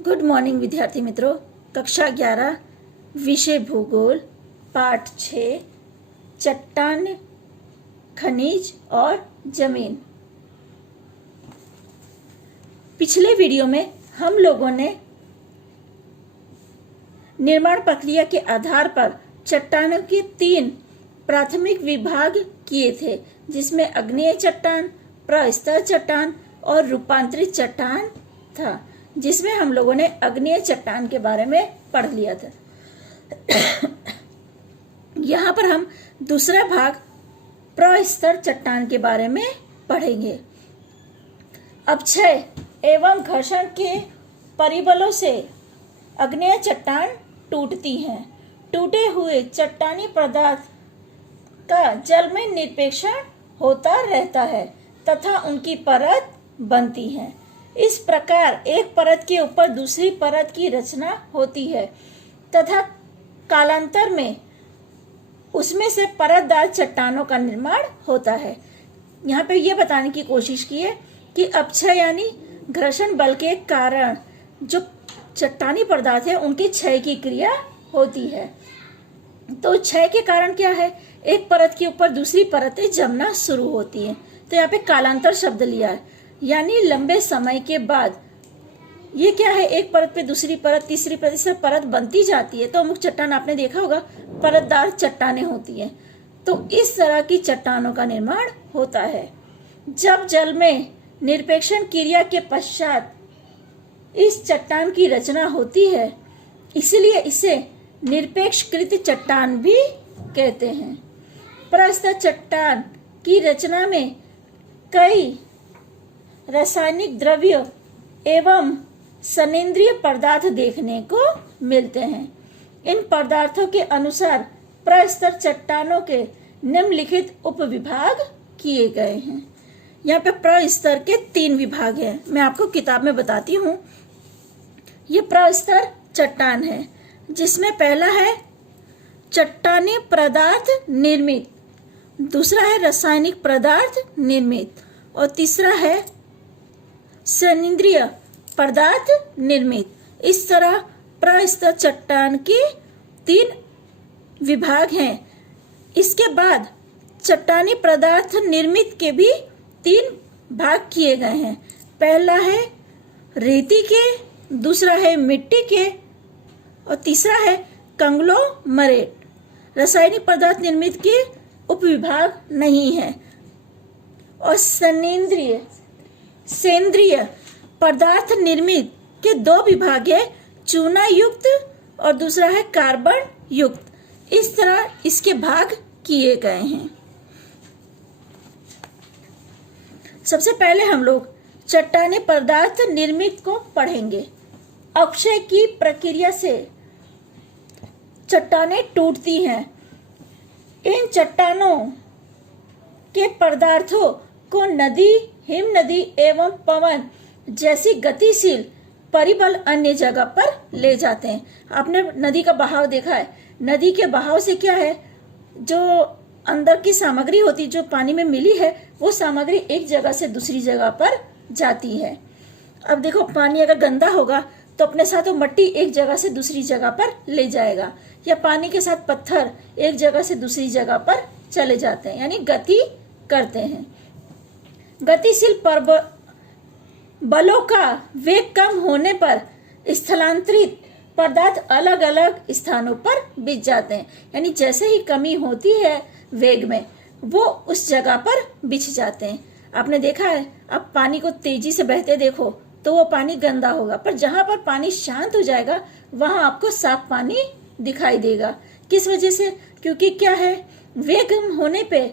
Good morning विद्यार्थी मित्रों। कक्षा 11 विषय भूगोल पाठ 6 चट्टान, खनिज और जमीन। पिछले वीडियो में हम लोगों ने निर्माण प्रक्रिया के आधार पर चट्टानों के 3 प्राथमिक विभाग किए थे, जिसमें अग्नेय चट्टान, प्रस्तर चट्टान और रूपांतरित चट्टान था, जिसमें हम लोगों ने अग्नेय चट्टान के बारे में पढ़ लिया था। यहाँ पर हम दूसरा भाग प्रस्तर चट्टान के बारे में पढ़ेंगे। अपक्षय एवं घर्षण के परिबलों से अग्नेय चट्टान टूटती हैं। टूटे हुए चट्टानी पदार्थ का जल में निरपेक्षण होता रहता है तथा उनकी परत बनती है। इस प्रकार एक परत के ऊपर दूसरी परत की रचना होती है तथा कालांतर में उसमें से परतदार चट्टानों का निर्माण होता है। यहाँ पे ये बताने की कोशिश की है कि अपक्षय यानी घर्षण बल के कारण जो चट्टानी पदार्थ है उनकी क्षय की क्रिया होती है। तो क्षय के कारण क्या है? एक परत के ऊपर दूसरी परतें जमना शुरू होती हैं। तो यहाँ पे कालांतर शब्द लिया है, यानी लंबे समय के बाद ये क्या है, एक परत पे दूसरी परत, तीसरी परत, से परत बनती जाती है। तो अमुक चट्टान आपने देखा होगा परतदार चट्टानें होती हैं। तो इस तरह की चट्टानों का निर्माण होता है। जब जल में निरपेक्षण क्रिया के पश्चात इस चट्टान की रचना होती है, इसलिए इसे निरपेक्षकृत चट्टान भी कहते हैं। प्रस्तर चट्टान की रचना में कई रासायनिक द्रव्य एवं सनेन्द्रिय पदार्थ देखने को मिलते हैं। इन पदार्थों के अनुसार प्रस्तर चट्टानों के निम्नलिखित उपविभाग किए गए हैं। यहाँ पे प्रस्तर के 3 विभाग हैं। मैं आपको किताब में बताती हूँ। ये प्रस्तर चट्टान है, जिसमें पहला है चट्टानी पदार्थ निर्मित, दूसरा है रासायनिक पदार्थ निर्मित और तीसरा है सनेन्द्रिय पदार्थ निर्मित। इस तरह प्रस्तर चट्टान के 3 विभाग हैं। इसके बाद चट्टानी पदार्थ निर्मित के भी 3 भाग किए गए हैं। पहला है रेती के, दूसरा है मिट्टी के और तीसरा है कंग्लोमरेट। रासायनिक पदार्थ निर्मित के उपविभाग नहीं है। और सेंद्रिय पदार्थ निर्मित के 2 विभाग है, चूना युक्त और दूसरा है कार्बन युक्त। इस तरह इसके भाग किए गए हैं। सबसे पहले हम लोग चट्टानी पदार्थ निर्मित को पढ़ेंगे। अपक्षय की प्रक्रिया से चट्टानें टूटती हैं। इन चट्टानों के पदार्थों को नदी, हिम नदी एवं पवन जैसी गतिशील परिबल अन्य जगह पर ले जाते हैं। आपने नदी का बहाव देखा है। नदी के बहाव से क्या है, जो अंदर की सामग्री होती, जो पानी में मिली है, वो सामग्री एक जगह से दूसरी जगह पर जाती है। अब देखो, पानी अगर गंदा होगा तो अपने साथ वो मट्टी एक जगह से दूसरी जगह पर ले जाएगा, या पानी के साथ पत्थर एक जगह से दूसरी जगह पर चले जाते हैं, यानी गति करते हैं। गतिशील बलों का वेग कम होने पर स्थलांतरित पदार्थ अलग अलग स्थानों पर बिछ जाते हैं, यानी जैसे ही कमी होती है वेग में, वो उस जगह पर बिछ जाते हैं। आपने देखा है, अब पानी को तेजी से बहते देखो तो वो पानी गंदा होगा, पर जहां पर पानी शांत हो जाएगा वहां आपको साफ पानी दिखाई देगा। किस वजह से? क्योंकि क्या है, वेग होने पे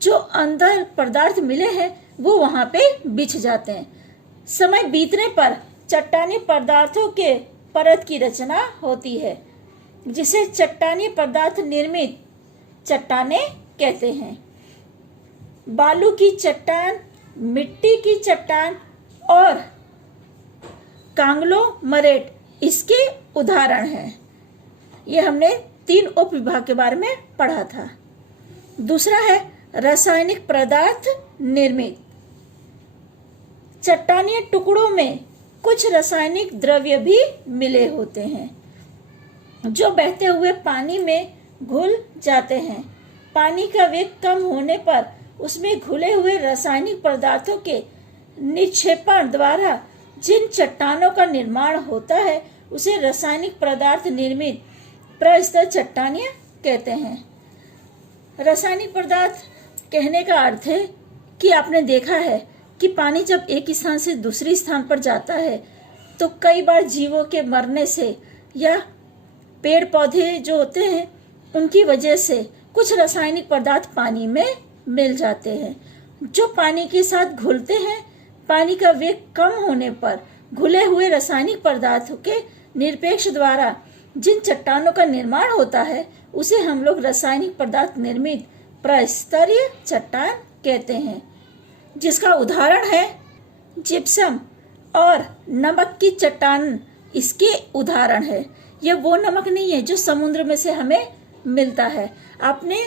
जो अंदर पदार्थ मिले हैं वो वहां पे बिछ जाते हैं। समय बीतने पर चट्टानी पदार्थों के परत की रचना होती है, जिसे चट्टानी पदार्थ निर्मित चट्टानें कहते हैं। बालू की चट्टान, मिट्टी की चट्टान और कांग्लोमरेट इसके उदाहरण हैं। ये हमने 3 उपविभाग के बारे में पढ़ा था। दूसरा है रासायनिक पदार्थ निर्मित। चट्टानी टुकड़ों में कुछ रासायनिक द्रव्य भी मिले होते हैं जो बहते हुए पानी में घुल जाते हैं। पानी का वेग कम होने पर उसमें घुले हुए रासायनिक पदार्थों के निक्षेपण द्वारा जिन चट्टानों का निर्माण होता है उसे रासायनिक पदार्थ निर्मित प्रस्तर चट्टानें कहते हैं। रासायनिक पदार्थ कहने का अर्थ है कि आपने देखा है कि पानी जब एक स्थान से दूसरी स्थान पर जाता है तो कई बार जीवों के मरने से या पेड़ पौधे जो होते हैं उनकी वजह से कुछ रासायनिक पदार्थ पानी में मिल जाते हैं जो पानी के साथ घुलते हैं। पानी का वेग कम होने पर घुले हुए रासायनिक पदार्थों के निरपेक्ष द्वारा जिन चट्टानों का निर्माण होता है उसे हम लोग रासायनिक पदार्थ निर्मित प्रस्तरीय चट्टान कहते हैं, जिसका उदाहरण है जिप्सम और नमक की चट्टान इसके उदाहरण है। यह वो नमक नहीं है जो समुद्र में से हमें मिलता है। आपने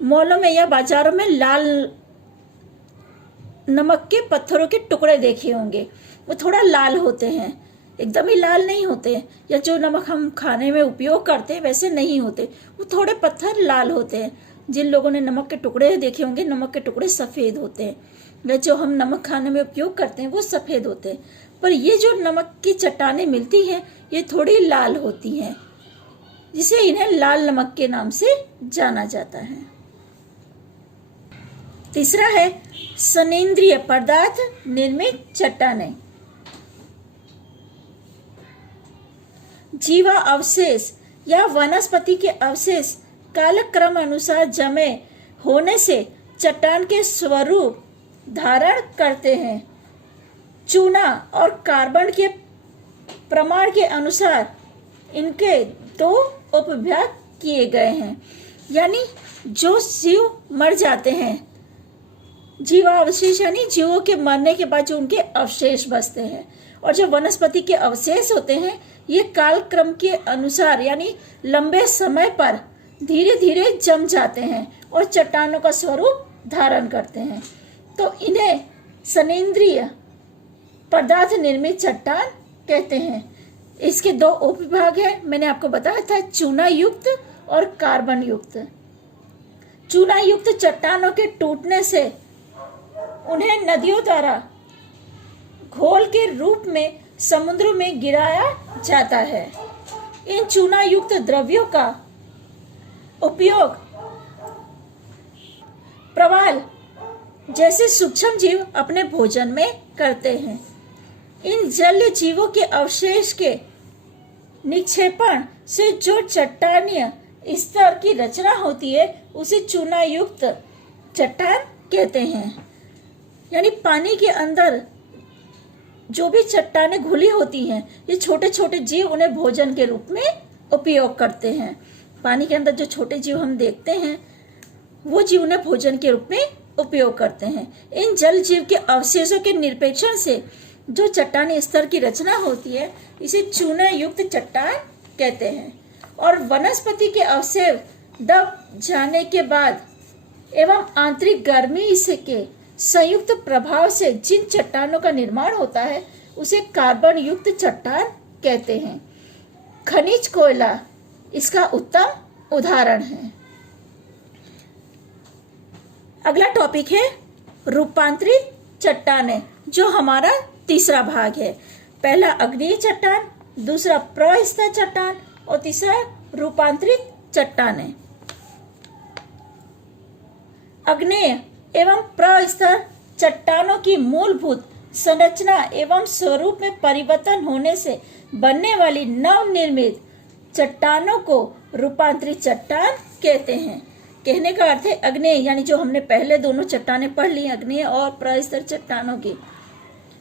मॉलों में या बाजारों में लाल नमक के पत्थरों के टुकड़े देखे होंगे, वो थोड़ा लाल होते हैं, एकदम ही लाल नहीं होते। या जो नमक हम खाने में उपयोग करते हैं वैसे नहीं होते, वो थोड़े पत्थर लाल होते हैं। जिन लोगों ने नमक के टुकड़े देखे होंगे, नमक के टुकड़े सफ़ेद होते हैं, या जो हम नमक खाने में उपयोग करते हैं वो सफ़ेद होते हैं। पर ये जो नमक की चट्टानें मिलती हैं ये थोड़ी लाल होती हैं, जिसे इन्हें लाल नमक के नाम से जाना जाता है। तीसरा है सनेन्द्रिय पदार्थ निर्मित चट्टानें। जीवा अवशेष या वनस्पति के अवशेष कालक्रम अनुसार जमे होने से चट्टान के स्वरूप धारण करते हैं। चूना और कार्बन के प्रमाण के अनुसार इनके दो उपविभाग किए गए हैं। यानी जो जीव मर जाते हैं, जीवावशेष यानी जीवों के मरने के बाद जो उनके अवशेष बचते हैं, और जो वनस्पति के अवशेष होते हैं ये कालक्रम के अनुसार यानी लंबे समय पर धीरे धीरे जम जाते हैं और चट्टानों का स्वरूप धारण करते हैं। तो इन्हें सनेन्द्रिय पदार्थ निर्मित चट्टान कहते हैं। इसके दो उपविभाग है, मैंने आपको बताया था, चूना युक्त और कार्बन युक्त। चूना युक्त चट्टानों के टूटने से उन्हें नदियों द्वारा घोल के रूप में समुद्र में गिराया जाता है। इन चूना युक्त द्रव्यों का उपयोग प्रवाल जैसे सूक्ष्म जीव अपने भोजन में करते हैं। इन जलीय जीवों के अवशेष के निक्षेपण से जो चट्टानीय स्तर की रचना होती है उसे चूना युक्त चट्टान कहते हैं। यानी पानी के अंदर जो भी चट्टानें घुली होती हैं, ये छोटे छोटे जीव उन्हें भोजन के रूप में उपयोग करते हैं। पानी के अंदर जो छोटे जीव हम देखते हैं वो जीव उन्हें भोजन के रूप में उपयोग करते हैं। इन जल जीव के अवशेषों के निरपेक्षण से जो चट्टानी स्तर की रचना होती है इसे चूना युक्त चट्टान कहते हैं। और वनस्पति के अवशेष दब जाने के बाद एवं आंतरिक गर्मी से के संयुक्त प्रभाव से जिन चट्टानों का निर्माण होता है उसे कार्बन युक्त चट्टान कहते हैं। खनिज कोयला इसका उत्तम उदाहरण है। अगला टॉपिक है रूपांतरित चट्टानें, जो हमारा तीसरा भाग है। पहला अग्नेय चट्टान, दूसरा प्रस्तर चट्टान और तीसरा रूपांतरित चट्टानें। अग्नेय एवं प्रस्तर चट्टानों की मूलभूत संरचना एवं स्वरूप में परिवर्तन होने से बनने वाली नवनिर्मित चट्टानों को रूपांतरित चट्टान कहते हैं। कहने का अर्थ है अग्नेय यानी जो हमने पहले दोनों चट्टानें पढ़ ली, अग्नेय और प्रस्तर चट्टानों की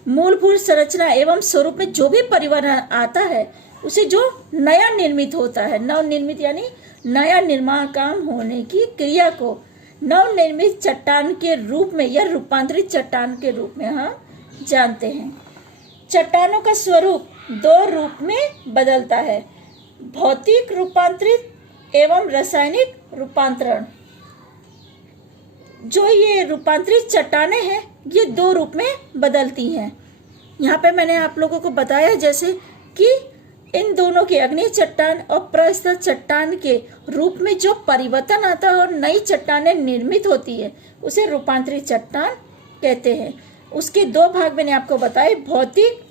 मूलभूत संरचना एवं स्वरूप में जो भी परिवर्तन आता है उसे जो नया निर्मित होता है, नवनिर्मित यानी नया निर्माण काम होने की क्रिया को नवनिर्मित चट्टान के रूप में या रूपांतरित चट्टान के रूप में हम जानते हैं। चट्टानों का स्वरूप दो रूप में बदलता है, भौतिक रूपांतरित एवं रासायनिक रूपांतरण। जो ये रूपांतरित चट्टानें हैं ये दो रूप में बदलती हैं। यहाँ पे मैंने आप लोगों को बताया जैसे कि इन दोनों के अग्नेय चट्टान और प्रस्तर चट्टान के रूप में जो परिवर्तन आता है और नई चट्टानें निर्मित होती है उसे रूपांतरित चट्टान कहते हैं। उसके दो भाग मैंने आपको बताए, भौतिक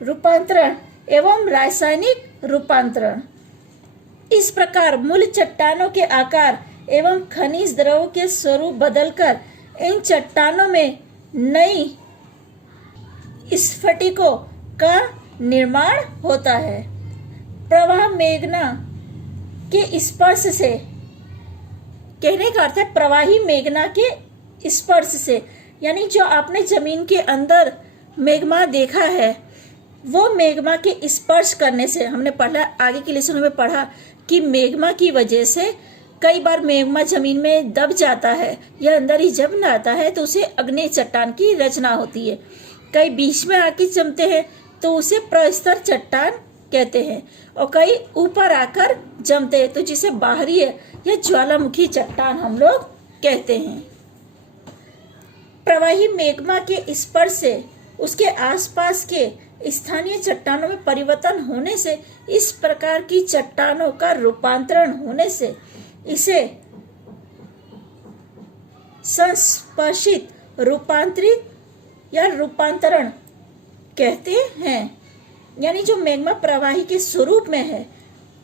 रूपांतरण एवं रासायनिक रूपांतरण। इस प्रकार मूल चट्टानों के आकार एवं खनिज द्रव्यों के स्वरूप बदलकर इन चट्टानों में नई स्फटिकों का निर्माण होता है। प्रवाह मेघना के स्पर्श से, कहने का अर्थ है प्रवाही मेघना के स्पर्श से, यानी जो आपने जमीन के अंदर मेघमा देखा है वो मेघमा के स्पर्श करने से, हमने पढ़ा आगे के लेसन में पढ़ा कि मेघमा की वजह से कई बार मेघमा जमीन में दब जाता है या अंदर ही जम जाता है तो उसे अग्नेय चट्टान की रचना होती है। कई बीच में आके जमते हैं तो उसे प्रस्तर चट्टान कहते हैं और कई ऊपर आकर जमते हैं तो जिसे बाहरी है या ज्वालामुखी चट्टान हम लोग कहते हैं। प्रवाही मेघमा के स्पर्श से उसके आसपास के स्थानीय चट्टानों में परिवर्तन होने से, इस प्रकार की चट्टानों का रूपांतरण होने से इसे संस्पर्शित रूपांतरित या रूपांतरण कहते हैं। यानी जो मेग्मा प्रवाही के स्वरूप में है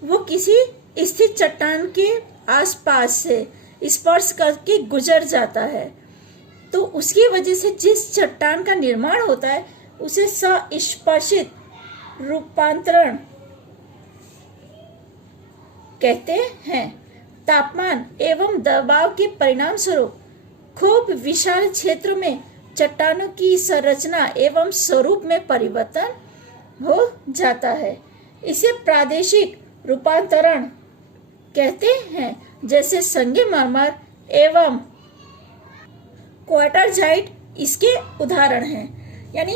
वो किसी स्थित चट्टान के आसपास से स्पर्श करके गुजर जाता है तो उसकी वजह से जिस चट्टान का निर्माण होता है उसे संस्पर्शित रूपांतरण कहते हैं। तापमान एवं दबाव के परिणाम स्वरूप खूब विशाल क्षेत्र में चट्टानों की संरचना एवं स्वरूप में परिवर्तन हो जाता है। इसे प्रादेशिक रूपांतरण कहते हैं, जैसे संगमरमर एवं क्वार्टरजाइट इसके उदाहरण हैं। यानी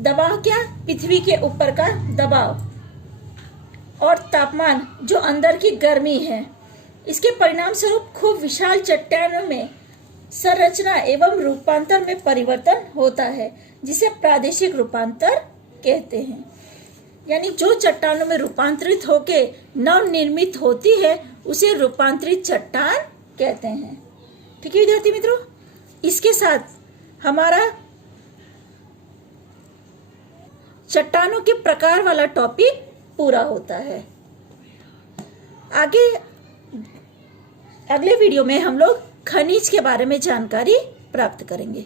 दबाव क्या, पृथ्वी के ऊपर का दबाव और तापमान जो अंदर की गर्मी है, इसके परिणाम स्वरूप खूब विशाल चट्टानों में संरचना एवं रूपांतर में परिवर्तन होता है, जिसे प्रादेशिक रूपांतर कहते हैं। यानी जो चट्टानों में रूपांतरित होके नव निर्मित होती है उसे रूपांतरित चट्टान कहते हैं। ठीक है विद्यार्थी मित्रों, इसके साथ हमारा चट्टानों के प्रकार वाला टॉपिक पूरा होता है। आगे अगले वीडियो में हम लोग खनिज के बारे में जानकारी प्राप्त करेंगे।